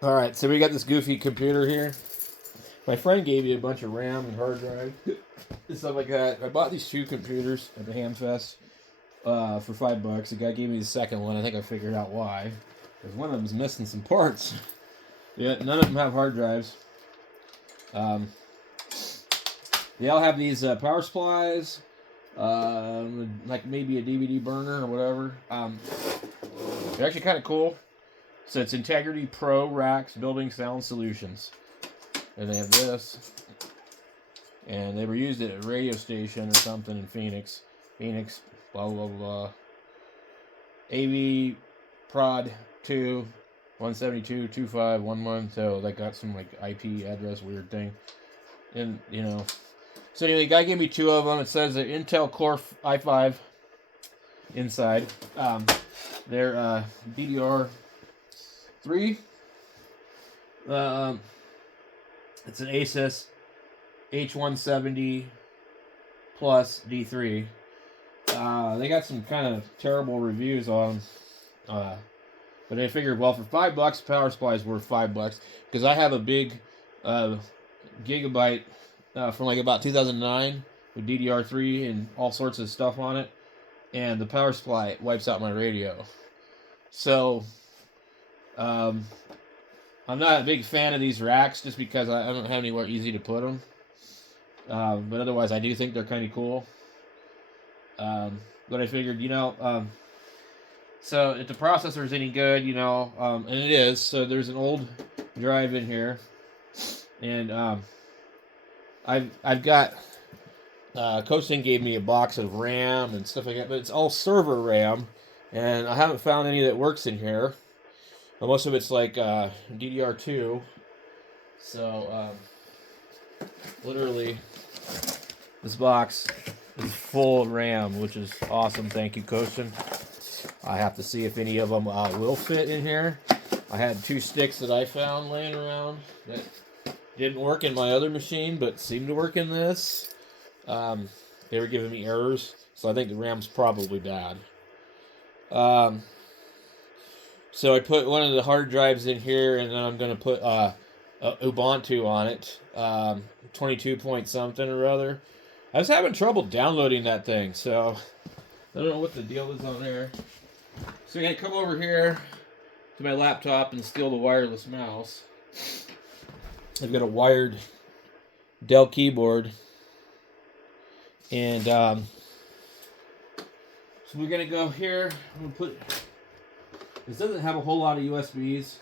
Alright, so we got this goofy computer here. My friend gave me a bunch of RAM and hard drive and stuff like that. I bought these two computers at the Hamfest for $5. The guy gave me the second one. I think I figured out why. Because one of them's missing some parts. Yeah, none of them have hard drives. They all have these power supplies, like maybe a DVD burner or whatever. They're actually kind of cool. So it's Integrity Pro Racks Building Sound Solutions. And they have this. And they were used at a radio station or something in Phoenix. Phoenix, blah, blah, blah. AV Prod 2, 172.25.11. So they got some like IP address weird thing. And, you know. So anyway, the guy gave me two of them. It says an Intel Core i5 inside. They're DDR3. It's an Asus H170 plus D3. They got some kind of terrible reviews on them. But I figured, well, for $5, power supply is worth $5 because I have a big gigabyte from like about 2009 with DDR3 and all sorts of stuff on it, and the power supply wipes out my radio. So, I'm not a big fan of these racks just because I don't have anywhere easy to put them. But otherwise, I do think they're kind of cool. But I figured, so if the processor is any good, and it is, so there's an old drive in here, and I've got Coasting gave me a box of RAM and stuff like that, but it's all server RAM, and I haven't found any that works in here. But most of it's like DDR2, so literally this box is full of RAM, which is awesome. Thank you, Coasting. I have to see if any of them will fit in here. I had two sticks that I found laying around that didn't work in my other machine, but seemed to work in this. They were giving me errors, so I think the RAM's probably bad. So I put one of the hard drives in here, and then I'm going to put Ubuntu on it, 22 point something or other. I was having trouble downloading that thing, so I don't know what the deal is on there. So I'm going to come over here to my laptop and steal the wireless mouse. I've got a wired Dell keyboard. And so we're going to go here. I'm going to put... This doesn't have a whole lot of USBs.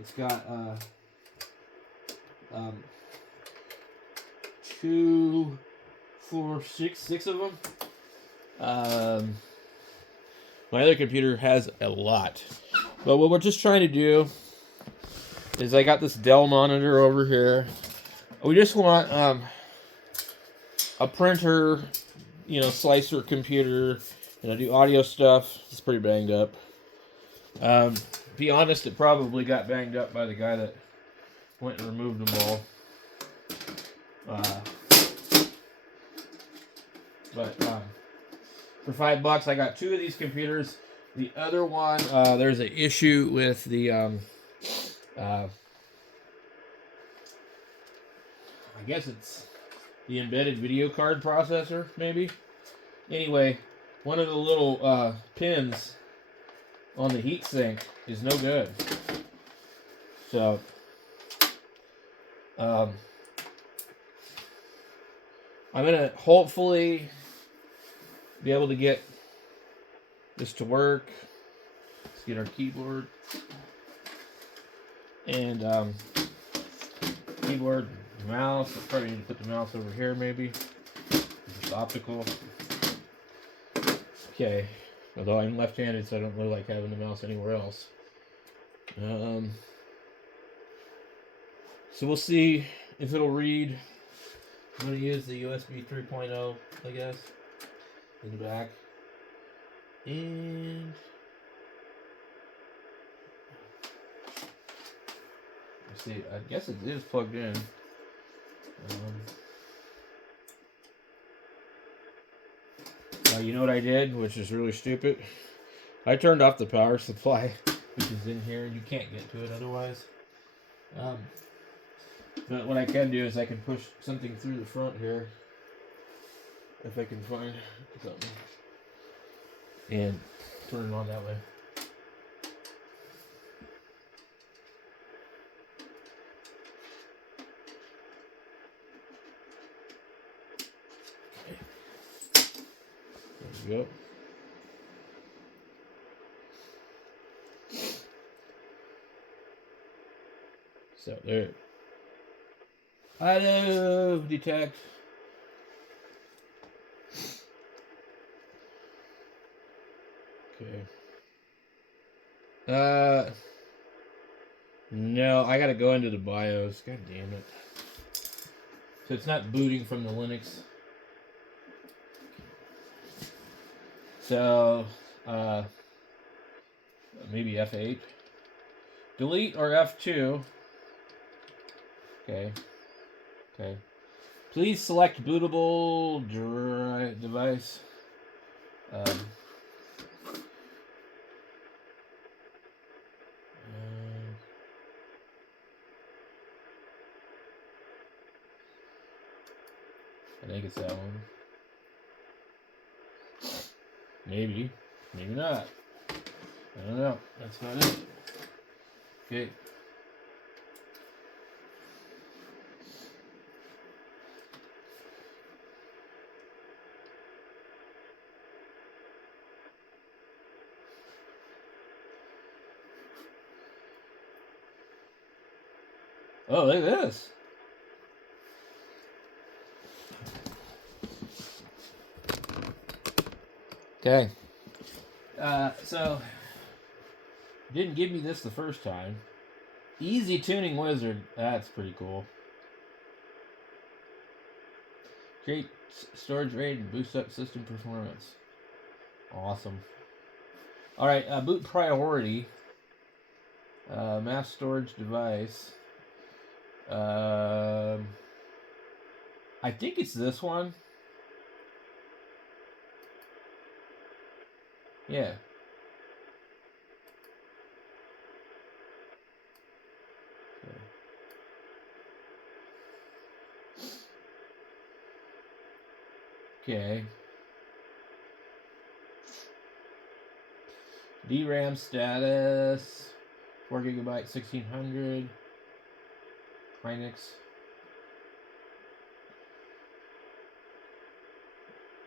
It's got 2, 4, 6 of them. My other computer has a lot. But what we're just trying to do is I got this Dell monitor over here. We just want a printer, slicer computer, do audio stuff. It's pretty banged up. Be honest, it probably got banged up by the guy that went and removed them all. But for $5, I got two of these computers. The other one, there's an issue with the I guess it's the embedded video card processor, maybe. Anyway, one of the little pins on the heatsink is no good. So, I'm gonna hopefully be able to get this to work. Let's get our keyboard and keyboard, mouse. I probably need to put the mouse over here, maybe. It's optical. Okay. Although I'm left-handed, so I don't really like having the mouse anywhere else. So we'll see if it'll read. I'm going to use the USB 3.0, I guess, in the back. And let's see, I guess it is plugged in. You know what I did, which is really stupid? I turned off the power supply which is in here. You can't get to it otherwise. But what I can do is I can push something through the front here, if I can find something, and turn it on that way. Okay. There we go. So there. Auto detect. Okay. No, I gotta go into the BIOS. God damn it. So it's not booting from the Linux. So, maybe F8. Delete or F2. Okay. Okay. Please select bootable device. I think it's that one. Maybe. Maybe not. I don't know. That's not it. Okay. Oh, look at this. Okay. So, didn't give me this the first time. Easy tuning wizard. That's pretty cool. Create storage RAID and boost up system performance. Awesome. All right, boot priority. Mass storage device. I think it's this one. Yeah. Okay. DRAM status. 4 gigabyte, 1600. Hynix.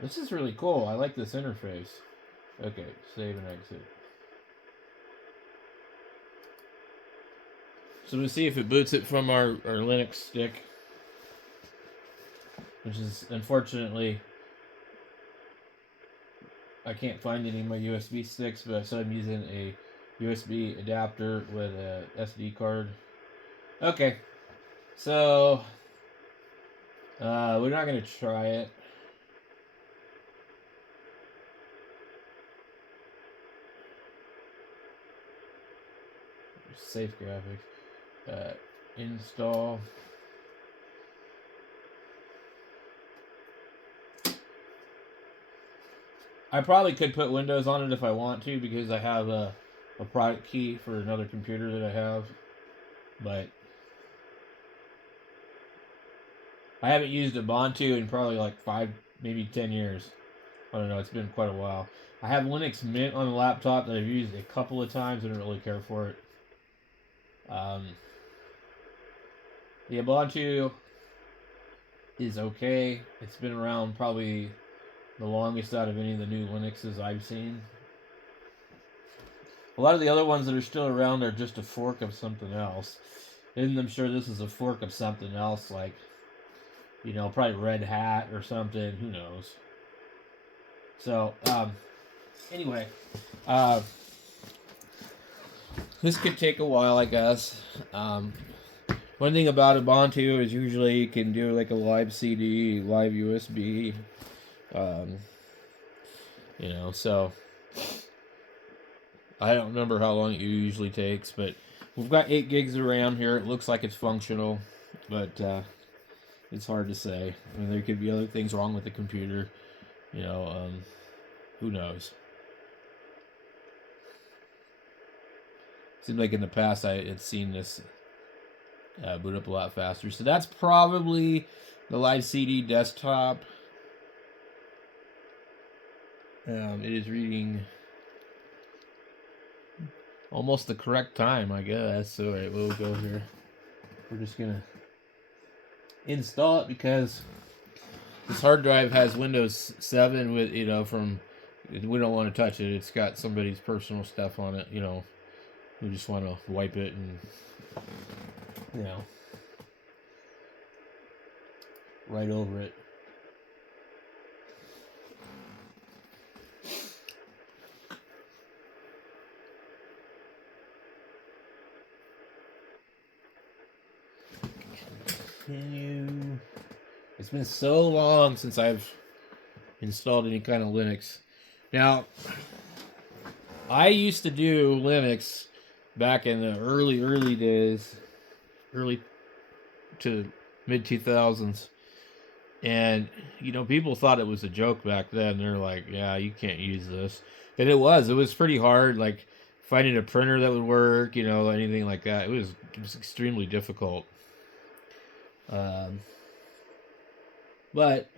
This is really cool. I like this interface. Okay, save and exit. So we'll see if it boots it from our Linux stick. Which is, unfortunately, I can't find any of my USB sticks, but so I'm using a USB adapter with a SD card. Okay, so we're not going to try it. Safe graphics. Install. I probably could put Windows on it if I want to, because I have a product key for another computer that I have. But I haven't used Ubuntu in probably like 5, maybe 10 years. I don't know, it's been quite a while. I have Linux Mint on the laptop that I've used a couple of times. I don't really care for it. The Ubuntu is okay. It's been around probably the longest out of any of the new Linuxes I've seen. A lot of the other ones that are still around are just a fork of something else. And I'm sure this is a fork of something else, like, you know, probably Red Hat or something. Who knows? So, anyway, this could take a while, I guess. One thing about Ubuntu is usually you can do like a live CD, live USB. You know, so I don't remember how long it usually takes, but we've got 8 gigs of RAM here. It looks like it's functional, but it's hard to say. I mean, there could be other things wrong with the computer. You know, who knows? seemed like in the past I had seen this boot up a lot faster. So that's probably the live CD desktop. It is reading almost the correct time, I guess. So alright, we'll go here. We're just gonna install it because this hard drive has Windows 7 with, we don't want to touch it. It's got somebody's personal stuff on it, We just want to wipe it and, right over it. Continue. It's been so long since I've installed any kind of Linux. Now, I used to do Linux back in the early days, early to mid 2000s. And, people thought it was a joke back then. They're like, yeah, you can't use this. And it was pretty hard, like finding a printer that would work, anything like that. It was extremely difficult. But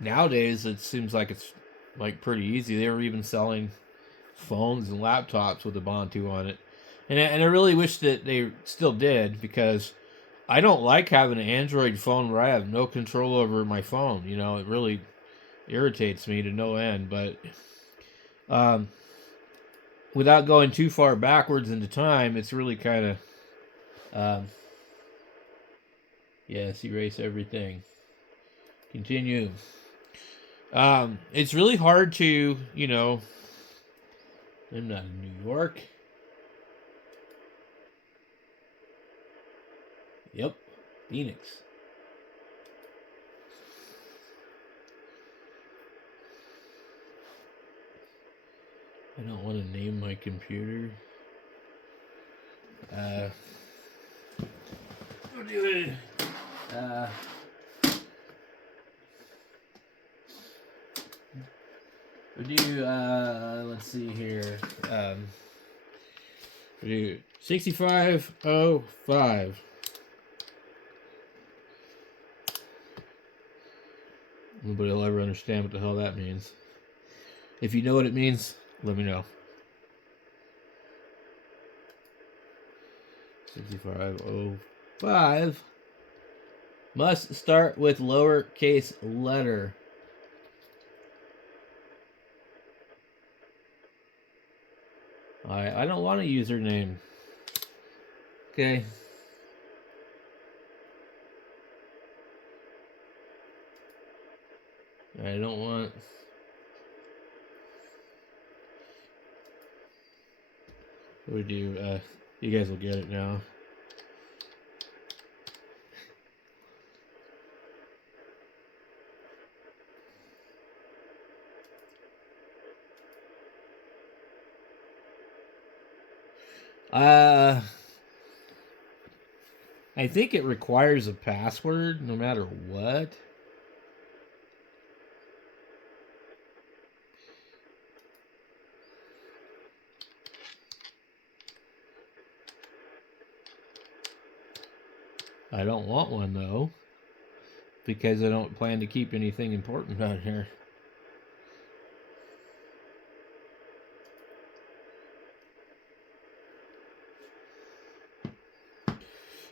nowadays it seems like it's like pretty easy. They were even selling phones and laptops with Ubuntu on it. And I really wish that they still did, because I don't like having an Android phone where I have no control over my phone. It really irritates me to no end. But without going too far backwards into time, it's really kind of, yes, erase everything. Continue. It's really hard to, I'm not in New York. Yep, Phoenix. I don't want to name my computer. We'll do it. We'll do, let's see here. We'll do 6505. Nobody will ever understand what the hell that means. If you know what it means, let me know. 6505 must start with lowercase letter. I don't want a username. Okay. I don't want... What do we do? You guys will get it now. I think it requires a password no matter what. I don't want one though, because I don't plan to keep anything important out here.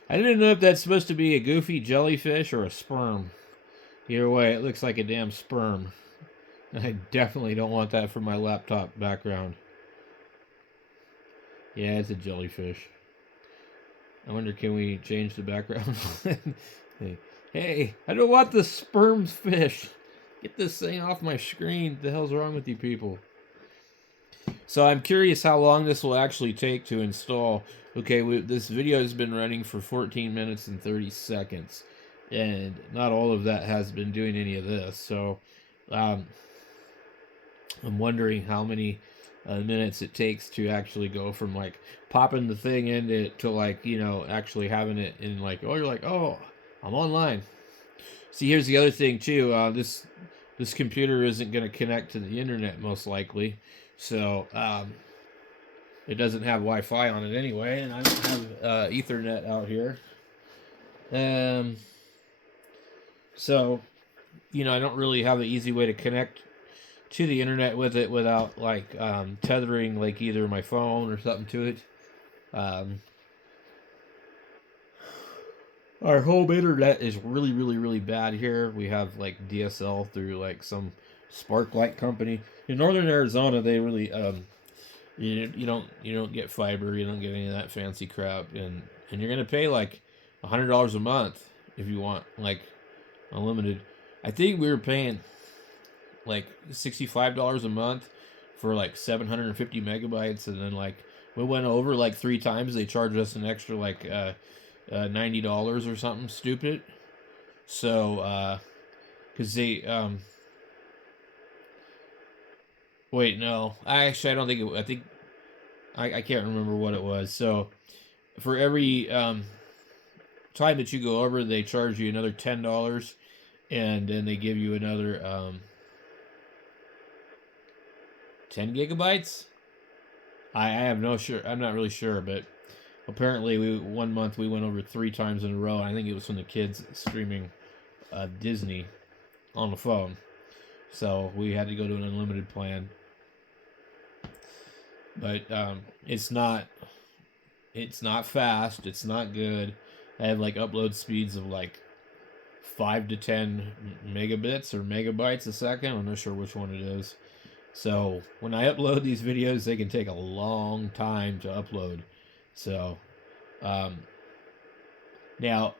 I didn't know if that's supposed to be a goofy jellyfish or a sperm. Either way, it looks like a damn sperm. I definitely don't want that for my laptop background. Yeah, it's a jellyfish. I wonder, can we change the background? Hey, I don't want the sperm fish. Get this thing off my screen. What the hell's wrong with you people? So I'm curious how long this will actually take to install. Okay, this video has been running for 14 minutes and 30 seconds. And not all of that has been doing any of this. So I'm wondering how many minutes it takes to actually go from like popping the thing in it to like, actually having it in like, oh, you're like, oh, I'm online. See, here's the other thing too. This computer isn't going to connect to the internet most likely. So it doesn't have Wi-Fi on it anyway, and I don't have Ethernet out here. So, I don't really have an easy way to connect to the internet with it without like tethering like either my phone or something to it. Our home internet is really, really, really bad here. We have like DSL through like some Sparklight company in northern Arizona. They really you don't get fiber, you don't get any of that fancy crap, and you're gonna pay like $100 a month if you want like unlimited. I think we were paying like $65 a month for like 750 megabytes, and then like we went over like 3 times. They charged us an extra like $90 or something stupid. So because they wait, no, I don't think I think I can't remember what it was. So for every time that you go over, they charge you another $10, and then they give you another 10 gigabytes. I have no sure. I'm not really sure, but apparently one month we went over 3 times in a row. I think it was from the kids streaming Disney on the phone, so we had to go to an unlimited plan. But it's not fast. It's not good. I have like upload speeds of like 5 to 10 megabits or megabytes a second. I'm not sure which one it is. So when I upload these videos, they can take a long time to upload. So now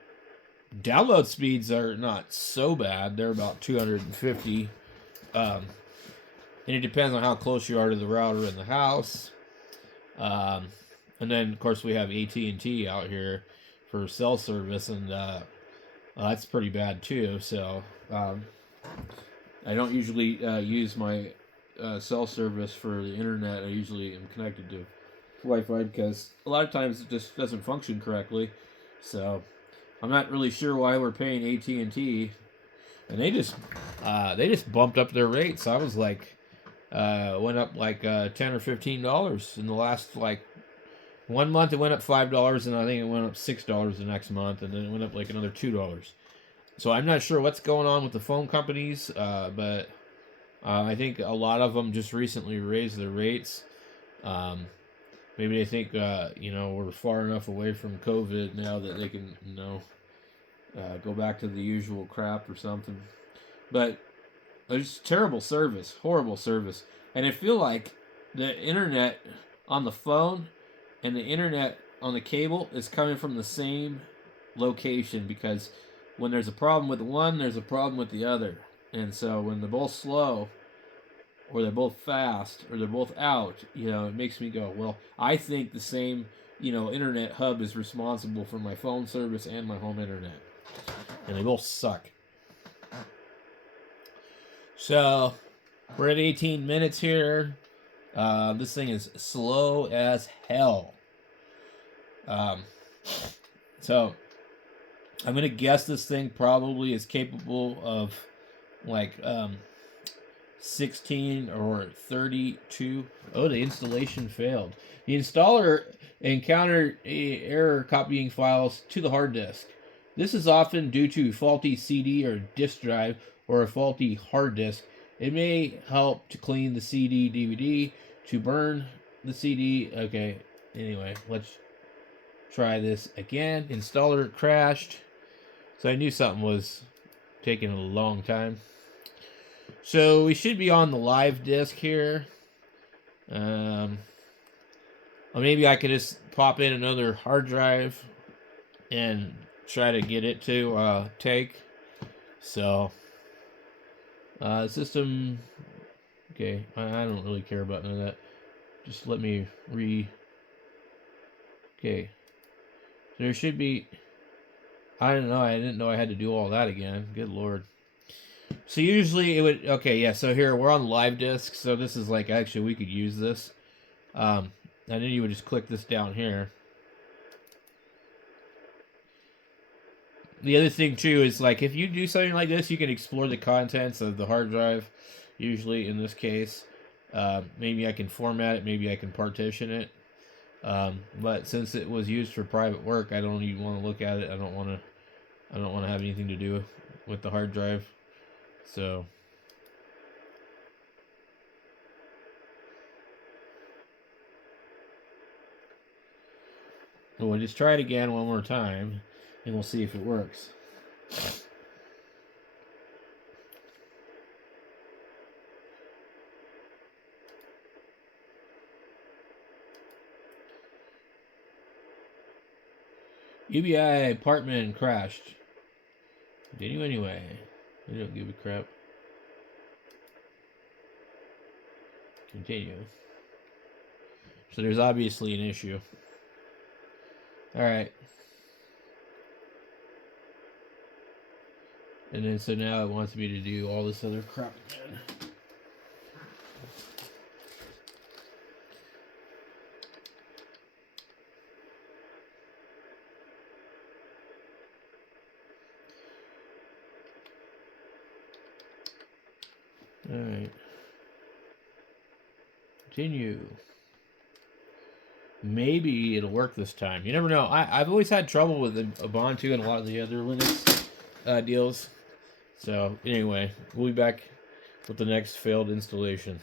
download speeds are not so bad. They're about 250. And it depends on how close you are to the router in the house. And then of course we have AT&T out here for cell service, and that's pretty bad too. So I don't usually use my cell service for the internet. I usually am connected to Wi-Fi because a lot of times it just doesn't function correctly. So I'm not really sure why we're paying AT&T, and they just bumped up their rates. I was like, went up like $10 or $15 in the last like 1 month. It went up $5, and I think it went up $6 the next month, and then it went up like another $2. So I'm not sure what's going on with the phone companies, but I think a lot of them just recently raised their rates. Maybe they think we're far enough away from COVID now that they can go back to the usual crap or something. But it's terrible service, horrible service, and I feel like the internet on the phone and the internet on the cable is coming from the same location, because when there's a problem with one, there's a problem with the other. And so when they're both slow, or they're both fast, or they're both out, it makes me go, well, I think the same, internet hub is responsible for my phone service and my home internet. And they both suck. So, we're at 18 minutes here. This thing is slow as hell. So, I'm going to guess this thing probably is capable of like 16 or 32. Oh, the installation failed. The installer encountered an error copying files to the hard disk. This is often due to faulty CD or disk drive or a faulty hard disk. It may help to clean the CD DVD, to burn the CD. Okay, anyway, let's try this again. Installer crashed. So I knew something was taking a long time. So we should be on the live disk here. Or maybe I could just pop in another hard drive and try to get it to take. So system. Okay, I don't really care about none of that. Just let me Okay. So there should be. I don't know. I didn't know I had to do all that again. Good Lord. So usually it would. Okay, yeah. So here we're on live disk. So this is like, actually we could use this. And then you would just click this down here. The other thing too is, like, if you do something like this, you can explore the contents of the hard drive. Usually in this case, maybe I can format it. Maybe I can partition it. But since it was used for private work, I don't even want to look at it. I don't want to have anything to do with the hard drive. So we'll just try it again one more time, and we'll see if it works. UBI apartment crashed. Continue anyway. They don't give a crap. Continue. So there's obviously an issue. Alright. And then so now it wants me to do all this other crap again. Alright. Continue. Maybe it'll work this time. You never know. I've always had trouble with Ubuntu and a lot of the other Linux deals. So, anyway, we'll be back with the next failed installation.